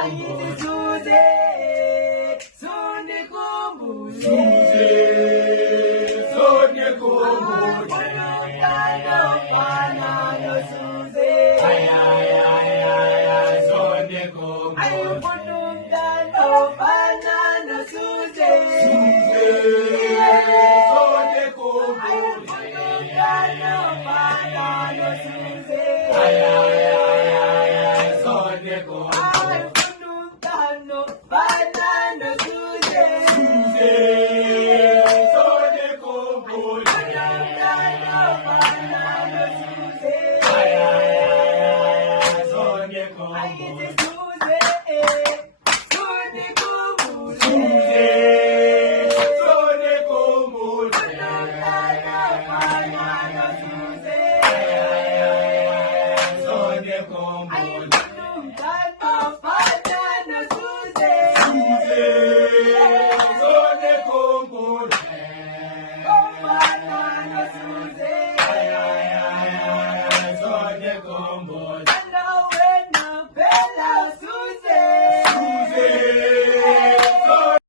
Angithi Suze, Sonikumbule. Suze, Sonikumbule. Umntwana ofana noSuze. Sonikumbule. Ayifuna umntwana ofana noSuze. Suze, Sonikumbule. Ayifuna umntwana ofana noSuze. Sonikumbule. Ayifuna umntwana ofana noSuze. Suze, Sonikumbule. Umntwana ofana noSuze. Sonikumbule. Angithi Suze, Sonikumbule. Suze, Sonikumbule. Umntwana ofana noSuze. Sonikumbule. Ayifuna umntwana